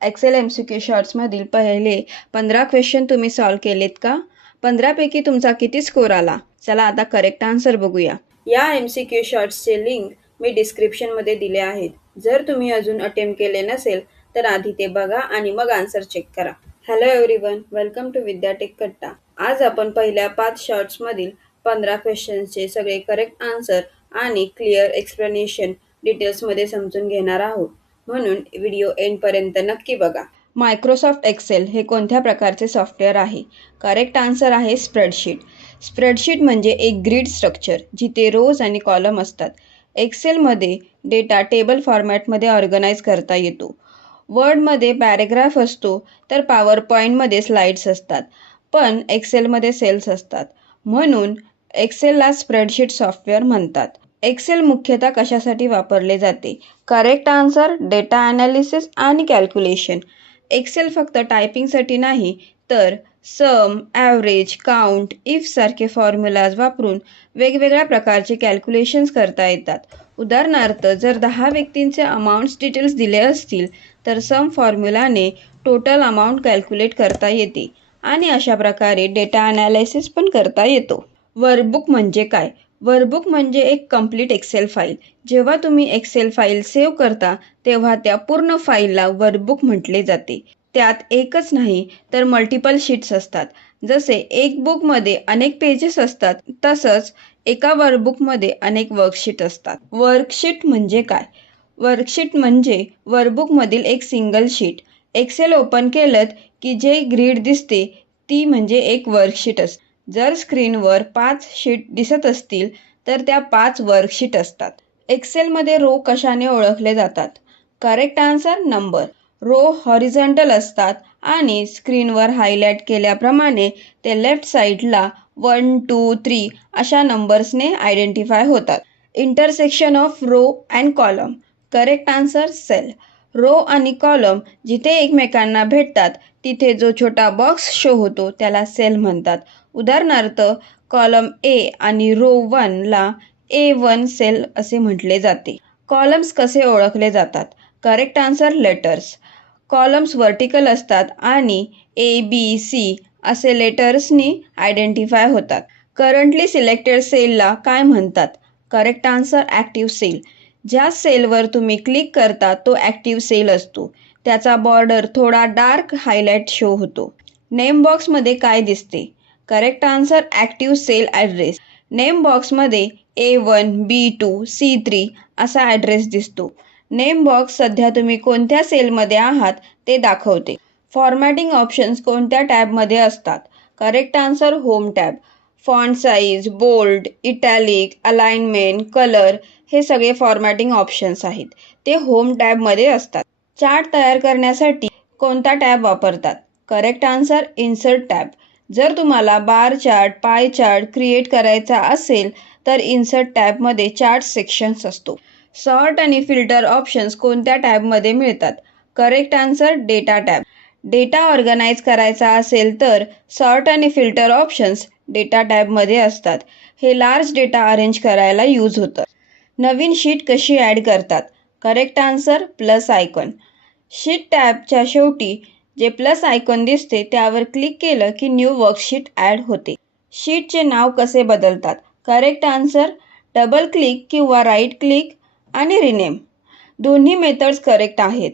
Excel MCQ शॉर्ट्समधील पहिले 15 question तुम्ही solve केलेत का? 15 पैकी तुमचा किती स्कोर आला? चला आता करेक्ट आन्सर बघूया. या MCQ शॉर्ट्सचे लिंक मी डिस्क्रिप्शनमध्ये दिले आहेत. जर तुम्ही अजून अटेम्प्ट केले नसेल तर आधी ते बघा आणि मग आन्सर चेक करा. हॅलो एव्हरीवन, वेलकम टू विद्याटेक कट्टा. आज आपण पहिल्या 5 शॉर्ट्समधील 15 क्वेश्चन्सचे सगळे करेक्ट आन्सर आणि क्लिअर एक्सप्लेनेशन डिटेल्समध्ये समजून घेणार आहोत. म्हणून व्हिडिओ एंडपर्यंत नक्की बघा. मायक्रोसॉफ्ट एक्सेल हे कोणत्या प्रकारचे सॉफ्टवेअर आहे? करेक्ट आन्सर आहे स्प्रेडशीट. स्प्रेडशीट म्हणजे एक ग्रीड स्ट्रक्चर जिथे रोज आणि कॉलम असतात. एक्सेलमध्ये डेटा टेबल फॉर्मॅटमध्ये ऑर्गनाईज करता येतो. वर्डमध्ये पॅरेग्राफ असतो तर पॉवर पॉईंटमध्ये स्लाइड्स असतात. पण एक्सेलमध्ये सेल्स असतात. म्हणून एक्सेलला स्प्रेडशीट सॉफ्टवेअर म्हणतात. एक्सेल मुख्यतः कशासाठी वापरले जाते? करेक्ट आन्सर डेटा ॲनालिसिस आणि कॅल्क्युलेशन. एक्सेल फक्त टायपिंगसाठी नाही तर सम, ॲव्हरेज, काउंट, इफ सारखे फॉर्म्युलाज वापरून वेगवेगळ्या प्रकारचे कॅल्क्युलेशन्स करता येतात. उदाहरणार्थ जर 10 व्यक्तींचे अमाऊंट्स डिटेल्स दिले असतील तर सम फॉर्म्युलाने टोटल अमाऊंट कॅल्क्युलेट करता येते आणि अशा प्रकारे डेटा ॲनालिसिस पण करता येतो. वर्कबुक म्हणजे काय? वर्कबुक म्हणजे एक कंप्लीट एक्सेल फाईल. जेव्हा तुम्ही एक्सेल फाईल सेव्ह करता तेव्हा त्या पूर्ण फाईलला वर्कबुक म्हटले जाते. त्यात एकच नाही तर मल्टिपल शीट्स असतात. जसे एक बुकमध्ये अनेक पेजेस असतात तसंच एका वर्कबुकमध्ये अनेक वर्कशीट असतात. वर्कशीट म्हणजे काय? वर्कशीट म्हणजे वर्कबुकमधील एक सिंगल शीट. एक्सेल ओपन केलं की जे ग्रीड दिसते ती म्हणजे एक वर्कशीट असते. जर स्क्रीनवर 5 शीट दिसत असतील तर त्या 5 वर्कशीट असतात. एक्सेलमध्ये रो कशाने ओळखले जातात? Correct answer number. Row horizontal असतात आणि स्क्रीनवर हायलाईट केल्याप्रमाणे ते लेफ्ट साईडला 1, 2, 3 अशा नंबर्सने आयडेंटिफाय होतात. Intersection of row and column. Correct answer cell. Row आणि कॉलम जिथे एकमेकांना भेटतात तिथे जो छोटा बॉक्स शो होतो त्याला सेल म्हणतात. उदाहरणार्थ कॉलम A आणि रो 1 ला A1 सेल असे म्हटले जाते. कॉलम्स कसे ओळखले जातात? Correct answer letters. Columns vertical असतात आणि ABC असे लेटर्सनी आयडेंटिफाय होतात. करंटली सिलेक्टेड सेलला काय म्हणतात? Correct answer active cell. ज्या सेलवर तुम्ही क्लिक करता तो ॲक्टिव्ह सेल असतो. त्याचा बॉर्डर थोडा डार्क हायलाईट शो होतो. नेम बॉक्समध्ये काय दिसते? Correct answer active cell address. Name बॉक्समध्ये A1, B2, C3 असा ॲड्रेस दिसतो. नेम बॉक्स सध्या तुम्ही कोणत्या सेलमध्ये आहात ते दाखवते. फॉर्मॅटिंग ऑप्शन्स कोणत्या टॅबमध्ये असतात? Correct answer home tab. Font size, bold, italic, alignment, colour हे सगळे फॉर्मॅटिंग ऑप्शन्स आहेत. ते होम टॅबमध्ये असतात. चार्ट तयार करण्यासाठी कोणता टॅब वापरतात? Correct answer insert tab. जर तुम्हाला bar chart, pie chart create करायचा असेल तर इन्सर्ट टॅबमध्ये चार्ट सेक्शन्स असतो. सॉर्ट आणि फिल्टर ऑप्शन्स कोणत्या टॅबमध्ये मिळतात? Correct answer data tab. Data organise करायचा असेल तर सॉर्ट आणि फिल्टर ऑप्शन्स डेटा टॅबमध्ये असतात. हे लार्ज डेटा अरेंज करायला यूज होतं. नवीन शीट कशी ॲड करतात? Correct answer plus icon. Sheet टॅबच्या शेवटी जे प्लस आयकॉन दिसते त्यावर क्लिक केलं की न्यू वर्कशीट ॲड होते. शीटचे नाव कसे बदलतात? करेक्ट आन्सर डबल क्लिक किंवा राईट क्लिक आणि रिनेम. दोन्ही मेथड्स करेक्ट आहेत.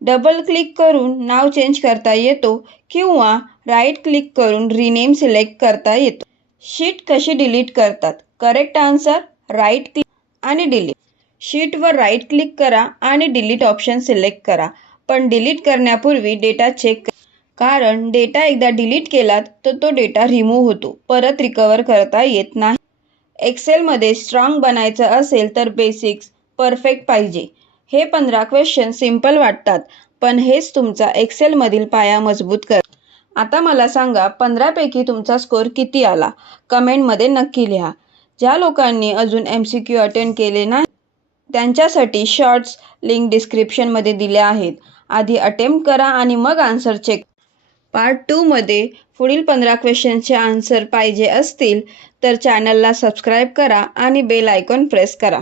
डबल क्लिक करून नाव चेंज करता येतो किंवा राईट क्लिक करून रिनेम सिलेक्ट करता येतो. शीट कशी डिलीट करतात? करेक्ट आन्सर राईट क्लिक आणि डिलीट. शीटवर राईट क्लिक करा आणि डिलीट ऑप्शन सिलेक्ट करा. पण डिलीट करण्यापूर्वी डेटा चेक करा. कारण डेटा एकदा डिलीट केलात तर तो डेटा रिमूव्ह होतो. परत रिकवर करता येत नाही. एक्सेलमध्ये स्ट्रॉंग बनायचं असेल तर बेसिक्स परफेक्ट पाहिजे. हे 15 क्वेश्चन सिंपल वाटतात पण हेच तुमचा एक्सेलमधील पाया मजबूत करतात. आता मला सांगा 15 पैकी तुमचा स्कोर किती आला? कमेंटमध्ये नक्की लिहा. ज्या लोकांनी अजून MCQ अटेंड केले नाही त्यांच्यासाठी शॉर्ट्स लिंक डिस्क्रिप्शनमध्ये दिल्या आहेत. आधी अटेम्प्ट करा आणि मग आन्सर चेक. पार्ट 2 मध्ये पुढील 15 क्वेश्चनचे आन्सर पाहिजे असतील तर चॅनलला सबस्क्राईब करा आणि बेल आयकॉन प्रेस करा.